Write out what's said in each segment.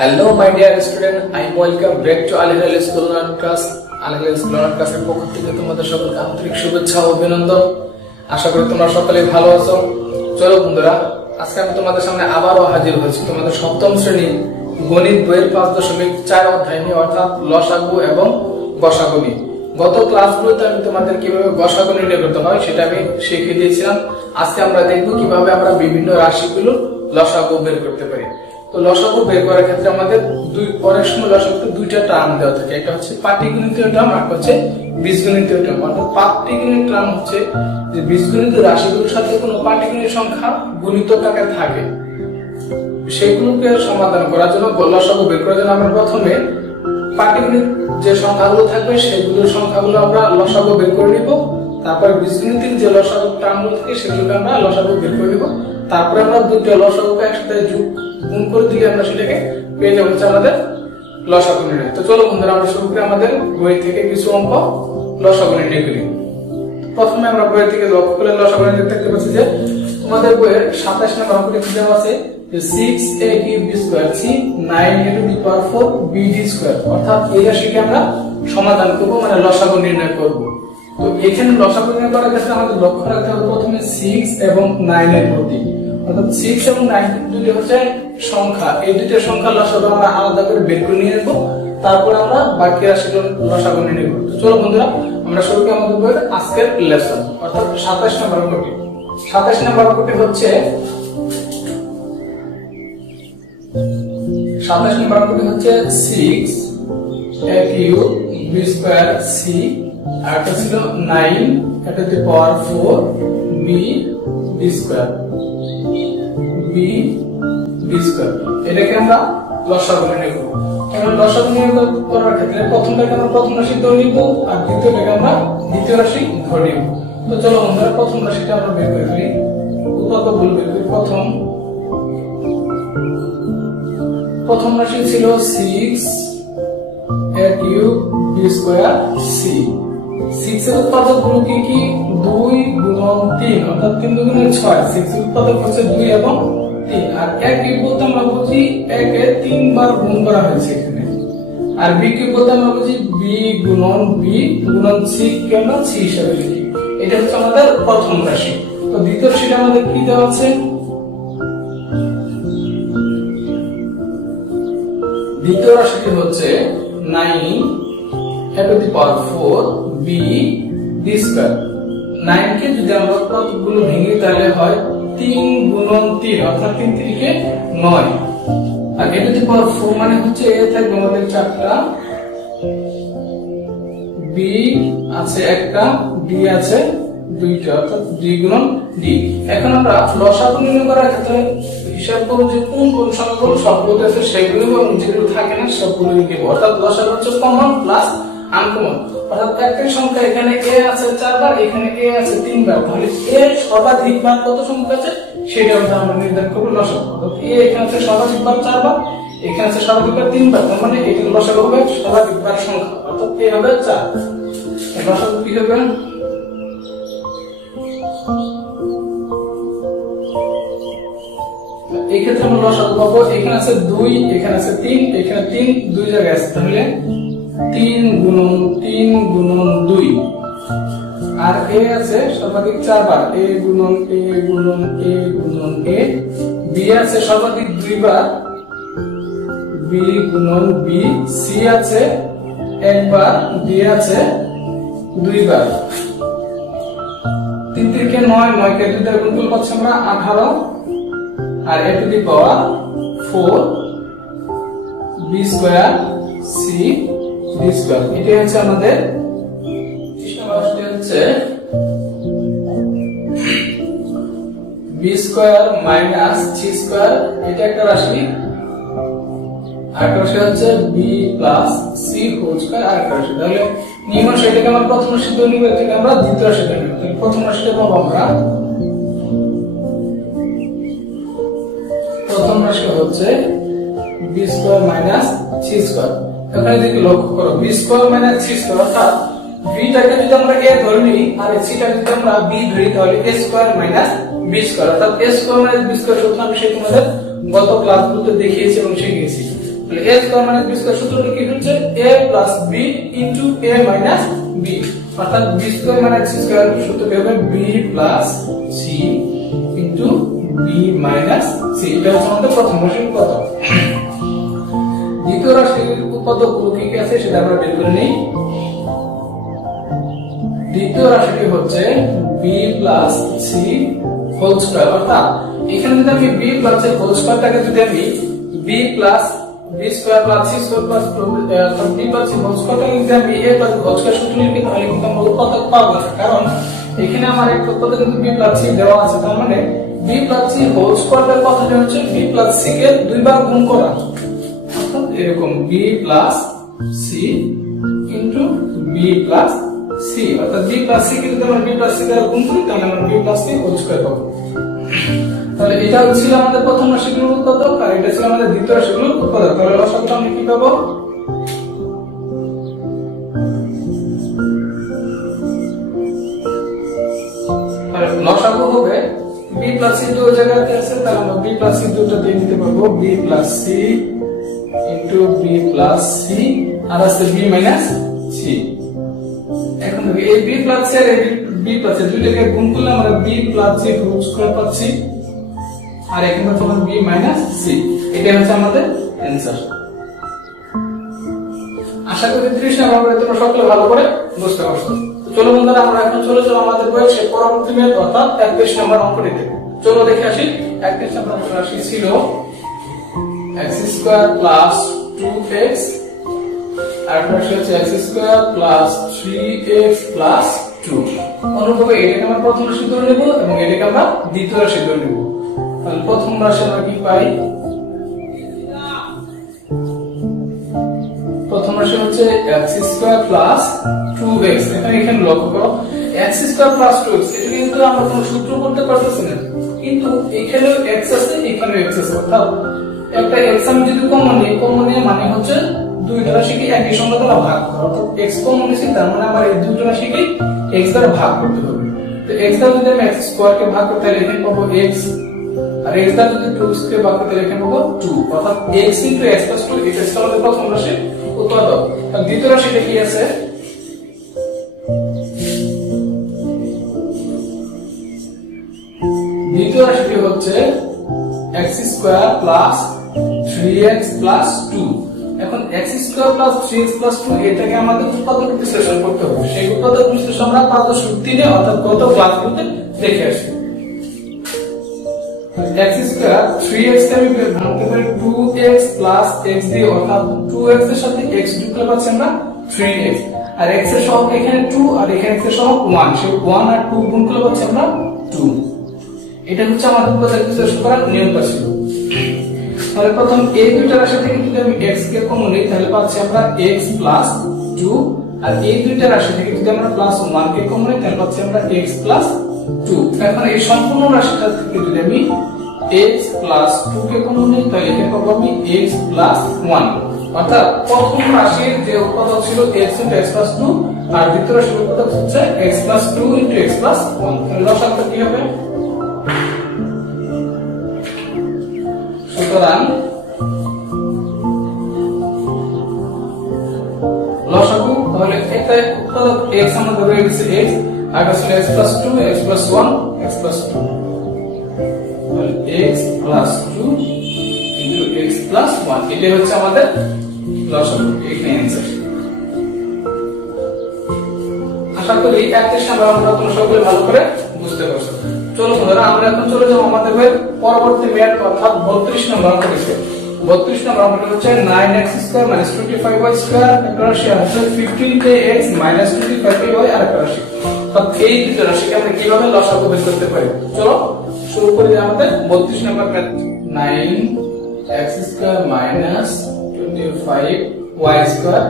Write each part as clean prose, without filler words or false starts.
Hello my dear student, I welcome back to Al Hilal School Learn Class. Al Hilal School Learn Class এর পক্ষ থেকে তোমাদের সকলকে আন্তরিক শুভেচ্ছা ও অভিনন্দন। আশা করি তোমরা সকলে ভালো আছো। চলো বন্ধুরা, আজকে আমি তোমাদের সামনে আবারো হাজির হয়েছি তোমাদের সপ্তম শ্রেণীর গণিত বইয়ের 5.4 অধ্যায় নিয়ে, অর্থাৎ লসাগু এবং গসাগু নিয়ে। গত ক্লাসগুলোতে আমি তোমাদের কিভাবে গসাগু নির্ণয় করতে হয় সেটা আমি শিখিয়ে দিয়েছিলাম। আজকে আমরা দেখব কিভাবে আমরা বিভিন্ন রাশিগুলো লসাগু বের করতে পারি। তো লসাগু বের করার ক্ষেত্রে আমাদের অনেক সময় লসাগুতে দুইটা টার্ম দেওয়া থাকে। একটা হচ্ছে পাটিগণিতীয় টার্ম আর হচ্ছে বীজগণিতীয় টার্ম। অর্থাৎ পাটিগণিত টার্ম হচ্ছে যে বীজগণিত রাশিগুলোর সাথে কোনো পাটিগণিত সংখ্যা গুণিতক আকারে থাকে, সেগুলোকে সমাধান করার জন্য লসাগু বের করার জন্য আমরা প্রথমে পাটিগণিত যে সংখ্যাগুলো থাকবে সেগুলোর সংখ্যাগুলো আমরা লসাগু বের করে নিব। তারপরে বীজগণিতিক যে লসাগু টার্মগুলো থাকে সেগুলোকে আমরা লসাগু বের করে নিব। তারপরে আমরা দুটো লসাগুকে একসাথে গুণ করে দিলে আমরা সেটাকে পেয়ে যাবো হচ্ছে আমাদের লসাগু নির্ণয়। তো চলো বন্ধুরা, আমরা শুরু করি আমাদের বই থেকে কিছু অঙ্ক লসাগু নির্ণয় করি। প্রথমে আমরা বই থেকে লক্ষ্য করে লসাগু নির্ণয় দেখতে পাচ্ছি যে তোমাদের বইয়ের 27 নম্বর অঙ্কটি কি দেওয়া আছে যে 6a cube b square c 9a two the power 4 bd square. অর্থাৎ এই রাশিকে আমরা সমাধান করব, মানে লসাগু নির্ণয় করব। তো এখানে লসাগু নির্ণয় করার ক্ষেত্রে আমাদের লক্ষ্য রাখতে হবে প্রথমে 6 এবং 9 এর প্রতি। অর্থাৎ 6 এবং 9 দুটো হচ্ছে সংখ্যা, এই দুটো সংখ্যার লসাগু আমরা আলাদা করে বের করে নিয়ে নেব। তারপর আমরা বাকি রাশিগুলোর লসাগু নির্ণয় করব। চলো বন্ধুরা, আমরা শুরু করি আমাদের বইয়ের আজকের লেসন, অর্থাৎ 27 নম্বর অঙ্কটি। 27 নম্বর অঙ্কটি হচ্ছে 6a cube b square c আর এটা ছিল 9 এটা two the power 4 b d square এটাকে আমরা লসাগু নির্ণয় করব। এখন লসাগু নির্ণয় করার ক্ষেত্রে প্রথমটাকে আমরা প্রথম রাশি ধরে নিব আর দ্বিতীয়টাকে আমরা দ্বিতীয় রাশি ধরে নিব। তো চলো বন্ধুরা, প্রথম রাশিটা আমরা বের করে ফেলি। উৎপাদকগুলো বের করি। প্রথম রাশি ছিল 6a cube b square c। 6 এর উৎপাদকগুলো কি কি? 2 গুণন 3, অর্থাৎ 3 দুগুণে 6। 6 এর উৎপাদক হচ্ছে 2 এবং 3। আর a কিউব বলতে আমরা বুঝি a কে 3 বার গুণ করা হয়েছে এখানে। আর b কিউব বলতে আমরা বুঝি b গুণন b গুণন c কে আমরা c হিসেবে লিখি। এটা হচ্ছে আমাদের প্রথম রাশি। তো দ্বিতীয় রাশিটা আমাদের কি দেওয়া আছে? দ্বিতীয় রাশিটি হচ্ছে 9 a to the power 4 b d square. 9 কে যদি আমরা প্রত্যেকগুলো ভেঙে তাহলে হয় 3 গুণন 3, অর্থাৎ 3 3 9। আর a টু দি পাওয়ার 4 মানে হচ্ছে a থাকবে আমাদের 4টা, b আছে একটা, d আছে 2টা, অর্থাৎ 2 গুণন d। এখন আমরা লসাগু নির্ণয় করার ক্ষেত্রে হিসাব করব যে কোন কোন সংখ্যাগুলো সবগুলো আছে সেগুলো এবং যেগুলো থাকে না সবগুলো নিব। অর্থাৎ লসাগু হচ্ছে কমন প্লাস আনকমন। অর্থাৎ একটা সংখ্যা এখানে a আছে 4 বার, এখানে a আছে 3 বার, তাহলে a সর্বাধিক বার কত সংখ্যা আছে সেটা আমরা নির্ধারণ করব লসাগু। অর্থাৎ a এখানে আছে সর্বাধিক বার 4 বার, এখানে আছে সর্বাধিক বার 3 বার, তার মানে এটার লসাগু হবে সর্বাধিক বার সংখ্যা, অর্থাৎ a হবে 4। লসাগু কি হবে? এই ক্ষেত্রে আমরা লসাগু পাবো, এখানে আছে 2, এখানে আছে 3, এখানে 3 দুই জায়গায় আছে, তাহলে 3 গুণন 3 গুণন 2। আর a আছে সর্বাধিক 4 বার, a গুণন a গুণন a গুণন a। b আছে সর্বাধিক 2 বার, b গুণন b। c আছে 1 বার, d আছে 2 বার। 3 3 9, 9 কে 2 দ্বারা গুণ করলে পাচ্ছি আমরা 18। আর a to the power 4 b square c d square. এটা হচ্ছে আমাদের রাশিটি হচ্ছে b square minus c square. এটা একটা রাশি। আর একটা রাশি হচ্ছে b plus c whole square আর একটা রাশি। তাহলে নিয়ম সেটাকে আমরা প্রথম রাশি ধরে নিব, এটাকে আমরা দ্বিতীয় রাশি ধরে নিব। তাহলে প্রথম রাশিটা পাবো আমরা, প্রথম রাশি হচ্ছে b square minus c square. এখানে যদি লক্ষ্য করো b square minus c square, অর্থাৎ b টাকে যদি আমরা a ধরে নিই আর c টাকে যদি আমরা b ধরি তাহলে a square minus b square, অর্থাৎ a square minus b square সূত্র আমি সেই তোমাদের গত ক্লাসগুলোতে দেখিয়েছি এবং শিখিয়েছি। তাহলে a square minus b square সূত্রটা কি হচ্ছে a plus b into a minus b, অর্থাৎ b square minus c square সূত্রটি হবে b plus c into b minus c। এটা হচ্ছে আমাদের প্রথম রাশির উৎপাদক। দ্বিতীয় রাশির উৎপাদকগুলো কি কি আছে সেটা আমরা বের করে নিই। দ্বিতীয় রাশিটি হচ্ছে b plus c whole square, অর্থাৎ এখানে যদি আমি b প্লাস এর হোল স্কয়ারটাকে যদি আমি b plus b square plus c square plus b plus c whole স্কয়ারটাকে যদি আমি a প্লাস হোল স্কয়ার সূত্র লিখি তাহলে কিন্তু আমরা উৎপাদক পাবো না, কারণ এখানে আমার একটা উৎপাদক কিন্তু b প্লাস c দেওয়া আছে। তার মানে b প্লাস c হোল স্কয়ারের কথাটা হচ্ছে b প্লাস c কে দুইবার গুণ করা, অর্থাৎ এরকম b plus c into b plus c, অর্থাৎ b প্লাস c কে যদি আমরা b প্লাস c দ্বারা গুণ করি তাহলে আমরা b plus c whole square পাবো। তাহলে এটা ছিল আমাদের প্রথম রাশিগুলোর উৎপাদক আর এটা ছিল আমাদের দ্বিতীয় রাশিগুলোর উৎপাদক। তাহলে লসাগুটা আমরা কি পাবো? তাহলে লসাগু হবে b প্লাস c দুটো জায়গাতে আছে, তাহলে আমরা b প্লাস c দুটো দিয়ে নিতে পারবো b plus c into b plus c আর আছে b মাইনাস c। এখন দেখো এই b প্লাস c আর এই b প্লাস c দুটোকে গুণ করলে আমরা b plus c whole square পাচ্ছি, আর এখানে হচ্ছে আমাদের b মাইনাস c। এটা হচ্ছে আমাদের অ্যানসার। আশা করি 30 নম্বরে তোমরা সকলে ভালো করে বুঝতে পারছো। তো চলো বন্ধুরা আমরা এখন চলে যাব আমাদের বইয়ের সেই পরবর্তী ম্যাথ অর্থাৎ 31 নম্বর অঙ্কটিতে। চলো দেখে আসি। 31 নম্বর অঙ্ক রাশি ছিল x স্কয়ার প্লাস 2x আর রাশি হচ্ছে x square plus 3x plus 2। অনুরূপভাবে এটাকে আমরা প্রথম রাশি ধরে নেব এবং এটাকে আমরা দ্বিতীয় রাশি ধরে নেব। তাহলে প্রথম রাশি আমরা কি পাই? প্রথম রাশি হচ্ছে x স্কয়ার প্লাস 2x। এখানে লক্ষ্য করো x স্কয়ার প্লাস 2x, এটা কিন্তু আমরা কোনো সূত্র করতে পারতেছি না, কিন্তু এখানেও x আছে এখানেও x আছে, অর্থাৎ একটা x আমি যদি কমন নিই মানে হচ্ছে দুইটা রাশিকে একই সংখ্যা দ্বারা ভাগ করা, অর্থাৎ x কমন নিছি তার মানে আমার এই দুইটা রাশিকে x দ্বারা ভাগ করতে হবে। তো x দ্বারা যদি আমি x স্কয়ার কে ভাগ করতে তাহলে এখানে পাবো x, আর x দ্বারা যদি 2x কে ভাগ করতে তাহলে এখানে পাবো 2, অর্থাৎ x * x + 2 এটা হচ্ছে আমাদের প্রথম রাশি উৎপাদক। আর দ্বিতীয় রাশিটা কি আছে? দ্বিতীয় রাশিটি হচ্ছে x square plus 3x plus 2। এখন x square plus 3x plus 2 এটাকে আমাদের উৎপাদক বিশ্লেষণ করতে হবে। সেই উৎপাদক বিশ্লেষণ আমরা পাঁচ সূত্রে অর্থাৎ গত ক্লাসগুলোতে দেখে আসি। x স্কয়ার 3x কে আমি ভাঙতে পারি 2x প্লাস x দিয়ে, অর্থাৎ 2x এর সাথে x যোগ করলে পাচ্ছি আমরা 3x, আর x এর সহগ এখানে 2 আর এখানে x এর সহগ 1, সেই 1 আর 2 গুণ করলে পাচ্ছি আমরা 2। এটা হচ্ছে আমাদের উৎপাদক বিশ্লেষণ করার নিয়মটা ছিল। তাহলে প্রথম এই দুইটা রাশি থেকে যদি আমি x কে কমন নিই তাহলে পাচ্ছি আমরা x প্লাস 2, আর এই দুইটা রাশি থেকে যদি আমরা প্লাস 1 কে কমন নিই তাহলে পাচ্ছি আমরা x প্লাস 2। এখন এই সম্পূর্ণ রাশিটা থেকে যদি আমি x প্লাস 2 কে কমন নিই তাহলে এখানে পাবো আমি x প্লাস 1, অর্থাৎ প্রথম রাশির যে উৎপাদক ছিল x * x প্লাস 2 আর দ্বিতীয় রাশির উৎপাদক হচ্ছে x প্লাস 2 * x প্লাস 1। তাহলে লসাগুটা কি হবে? সুতরাং লসাগু তাহলে একটা উৎপাদক x আমরা ধরে নিয়েছি x, আর আসলে x plus 2 x plus 1 x plus 2, তাহলে x plus 2 into x plus 1 এটা হচ্ছে আমাদের লসাগু। এখানে অ্যানসার। আশা করি 31 নম্বর আমরা তোমরা সকলে ভালো করে বুঝতে পারছো। চলো বন্ধুরা আমরা এখন চলে যাব আমাদের পরবর্তী ম্যাথ অর্থাৎ 32 নম্বর অঙ্কটিতে। 32 নম্বর অঙ্কটি হচ্ছে 9x স্কয়ার - 25y স্কয়ার একটা রাশি আর হচ্ছে 15x - 25y আর একটা রাশি। তো এই দুটো রাশিকে আমরা কিভাবে লসাগু বের করতে পারি? চলো শুরু করি আমাদের 32 নম্বর math. 9x square - 25y square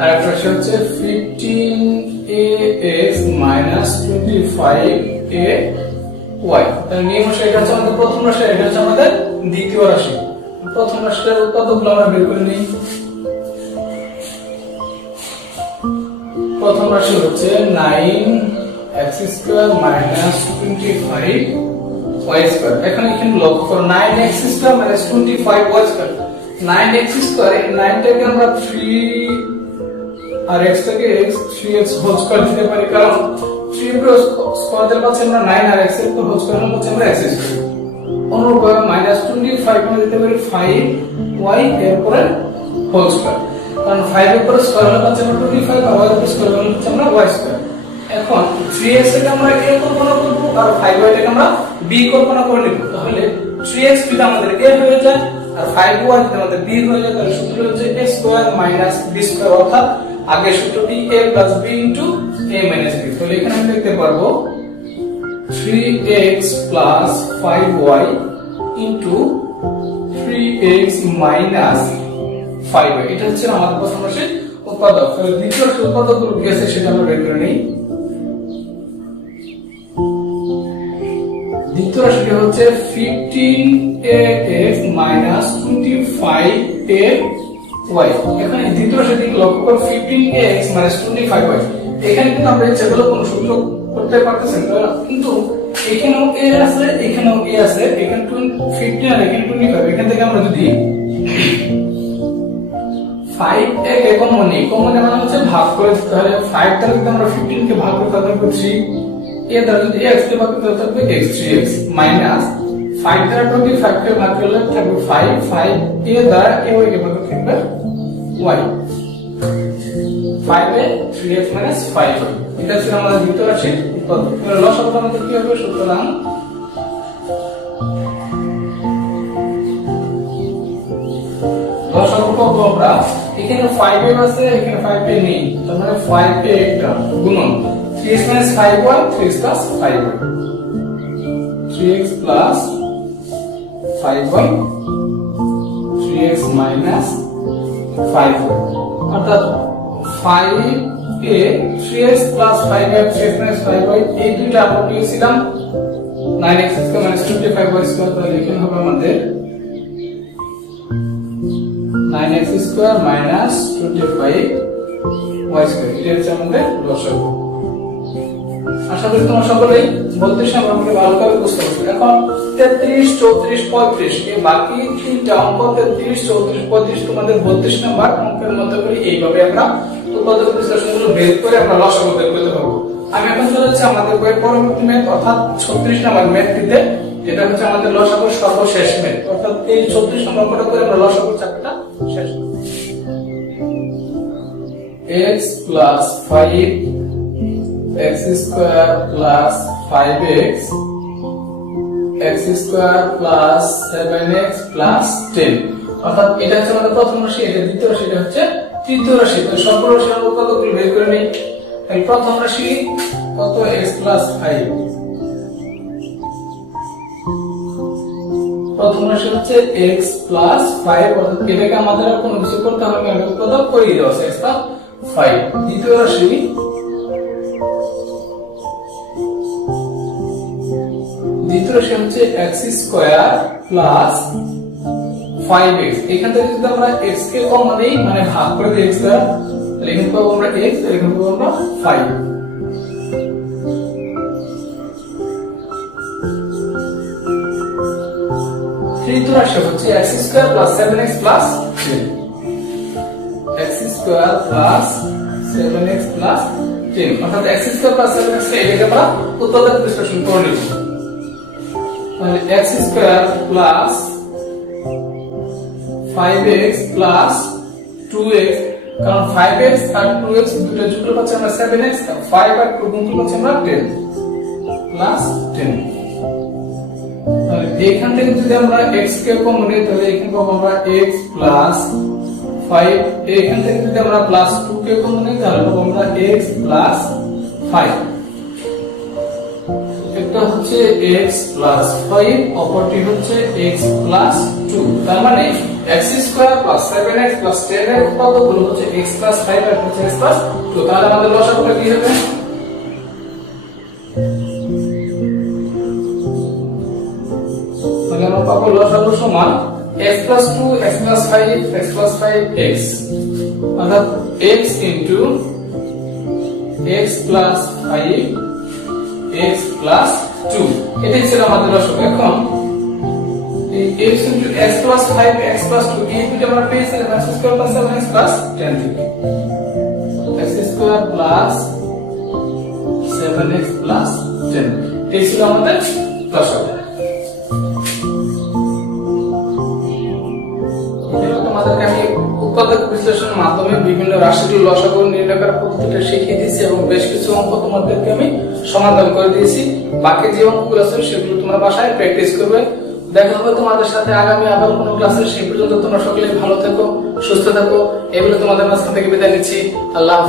আর একটা রাশি হচ্ছে 15ax - 25a y। তাহলে নিয়ম অনুসারে এটা হচ্ছে আমাদের প্রথম রাশি, এটা হচ্ছে আমাদের দ্বিতীয় রাশি। প্রথম রাশির উৎপাদকগুলো আমরা বের করে নিই। প্রথম রাশি হচ্ছে 9x স্কয়ার - 25y স্কয়ার। এখানে লক্ষ্য করো 9x square - 25y square, 9x square, এই 9 টাকে আমরা 3 আর x টাকে 3x হোল স্কয়ার দিতে পারি, কারণ 3 এর স্কয়ার দিলে পাচ্ছি আমরা 9 আর x এর হোল স্কয়ার হলে পাচ্ছি আমরা x স্কয়ার। অনুরূপভাবে -25 মানে দিতে পারি 5y এর পরে হোল স্কয়ার, কারণ 5 এর পরে স্কয়ার হলে পাচ্ছি আমরা 25 আর y এর স্কয়ার হলে পাচ্ছি আমরা y স্কয়ার। এখন 3x এর আমরা a কল্পনা করব আর 5y টাকে আমরা b কল্পনা করে নিব, তাহলে 3x যদি আমাদের a হয়ে যায় আর 5y যদি আমাদের b হয়ে যায়, তাহলে সূত্র হচ্ছে a square minus b square, অর্থাৎ আগে সূত্রটি a plus b into a minus b। তাহলে এখানে আমি লিখতে পারবো 3x plus 5y into 3x minus 5y। এটা হচ্ছে আমাদের প্রথম রাশির উৎপাদক। তাহলে দ্বিতীয় রাশির উৎপাদকগুলো কি আছে সেটা আমরা বের করে নিই। দ্বিতীয় রাশিটি হচ্ছে 15ax মাইনাস 25ay। এখানে দ্বিতীয় রাশিটি লক্ষ্য করো 15ax মাইনাস 25y। এখানে কিন্তু আমরা যেগুলো কোন সূত্র করতে পারতেছেন, কিন্তু এখানেও a আছে, এখানেও a আছে, এখানে 15 আর এখানে 25। এখান থেকে আমরা যদি 5 এ কমন নিই, কমন মানে হচ্ছে ভাগ করে দিতে হয়। 5 দ্বারা যদি আমরা 15 কে ভাগ করতে পারবো 3, a দ্বারা যদি x কে ভাগ করতে পারবো x 3x মাইনাস 5 দ্বারা 25 কে ভাগ করলে থাকবে 5 5 a দ্বারা a y কে ভাগ করতে থাকবে y 5 এ 3x মাইনাস 5। এটা ছিল আমাদের দ্বিতীয় রাশির উৎপাদক। লসাগু আমাদের কি হবে? সুতরাং লসাগু পাবো আমরা, এখানে 5a আছে, এখানে 5a নেই, তার মানে 5a একটা গুণন 3x minus 5y 3x plus 5y 3x plus 5y 3x minus 5y, অর্থাৎ 5a 3x plus 5y 3x minus 5y এই দুইটা আমরা পেয়েছিলাম 9x square minus 25y square। তাহলে এখানে হবে আমাদের 9x square minus 25y square। এটা হচ্ছে আমাদের লসাগু। আশা করি তোমরা সকলেই বলতে সম্পর্কে ভালোভাবে বুঝতে পারছো। এখন 33 34 35 এই বাকি তিনটা অঙ্ক 33 34 35 তোমাদের 32 নাম্বার অঙ্কের মতো করে এইভাবে আমরা উৎপাদক বিশ্লেষণগুলো বের করে আমরা লসাগু বের করতে পারবো। আমি এখন চলে যাচ্ছি আমাদের বইয়ের পরবর্তী ম্যাথ, অর্থাৎ 36 নাম্বার ম্যাথ দিতে, যেটা হচ্ছে আমাদের লসাগুর সর্বশেষ ম্যাথ। অর্থাৎ এই 36 নম্বর করে আমরা লসাগুর চ্যাপ্টারটা শেষ করব। x plus 5 x square plus 5x x square plus 7x plus 10, অর্থাৎ এটা হচ্ছে আমাদের প্রথম রাশি, এটা দ্বিতীয় রাশি, এটা হচ্ছে তৃতীয় রাশি। তো সব রাশির উৎপাদকগুলো বের করে নেই। এই প্রথম রাশি কত? x plus 5। প্রথম রাশি হচ্ছে x plus 5, অর্থাৎ এটাকে আমাদের আর কোনো কিছু করতে হবে না, উৎপাদক করিয়ে দেওয়া আছে x plus 5। দ্বিতীয় রাশি হচ্ছে x স্কয়ার প্লাস 5x। এখান থেকে যদি আমরা x কে কমন দেই, মানে ভাগ করে দিই x দ্বারা, তাহলে এখানে পাবো আমরা x, এখানে পাবো আমরা 5। তৃতীয় রাশি হচ্ছে x square plus 7x plus 10। x square plus 7x plus 10, অর্থাৎ x স্কয়ার প্লাস 7x এটাকে আমরা উৎপাদক বিশ্লেষণ করে নিব। তাহলে x square plus 5x plus 2x, কারণ 5x আর 2x দুটো যোগ করে পাচ্ছি আমরা 7x, 5 আর 2 গুণ করে পাচ্ছি আমরা 10 প্লাস 10। তাহলে এখান থেকে যদি আমরা x কে কমন নিই, তাহলে এখানে পাবো আমরা x প্লাস 5, এখান থেকে যদি আমরা প্লাস 2 কে কমন নিই, তাহলে পাবো আমরা x প্লাস 5। একটা হচ্ছে x প্লাস 5, অপরটি হচ্ছে x প্লাস 2। তার মানে x square plus 7x plus 10 এর উৎপাদকগুলো হচ্ছে x প্লাস 5 আর হচ্ছে x প্লাস 2। তাহলে আমাদের লসাগুটা কি হবে? তাহলে আমরা পাবো লসাগু সমান x plus 2 x plus 5 x plus 5 x, অর্থাৎ x into x plus 5 x plus 2। এটাই ছিল আমাদের লসাগু। এখন x into x plus 5 x plus 2 এই দুটো আমরা পেয়েছিলাম x square plus 7x plus 10 থেকে x square plus 7x plus 10 এই ছিল আমাদের লসাগু। তোমাদেরকে আমি উৎপাদক বিশ্লেষণের মাধ্যমে বিভিন্ন রাশির লসাগু নির্ণয় করার পদ্ধতিটা শিখিয়ে দিয়েছি এবং বেশ কিছু অঙ্ক তোমাদেরকে আমি সমাধান করে দিয়েছি। বাকি যে অঙ্কগুলো আছে সেগুলো তোমরা বাসায় প্র্যাকটিস করবে। দেখা হবে তোমাদের সাথে আগামী আবার কোনো ক্লাসে। সেই পর্যন্ত তোমরা সকলেই ভালো থেকো, সুস্থ থাকো। এগুলো তোমাদের মাঝখান থেকে বিদায় নিচ্ছি। আল্লাহ।